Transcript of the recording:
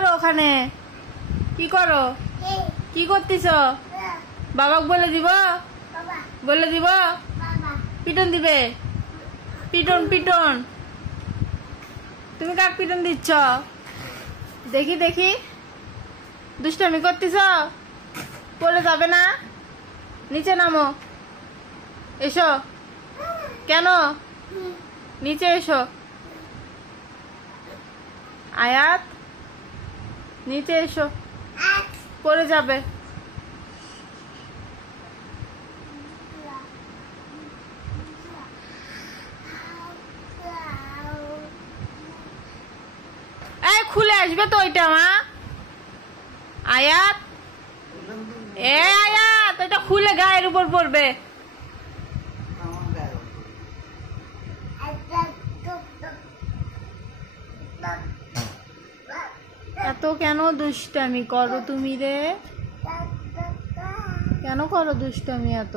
করো ওখানে? কি করো? কি করতেছ? বাবাকে বলে দিব? বলে দিব? পিটন দিবে? পিটন পিটন। তুমি কাক পিটন দিচ্ছ? দেখি দেখি। দুষ্টামি করতেছ? পড়ে যাবে না? নিচে নামো। এসো। কেন? নিচে এসো। আয়াত, নিচে এসো, পড়ে যাবে। এই খুলে আসবে তো ওইটা মা। আয়াত, আয়াত, ওইটা খুলে গায়ের উপর পড়বে। এত কেন দুষ্টামি করো তুমি রে? কেন করো দুষ্টামি এত?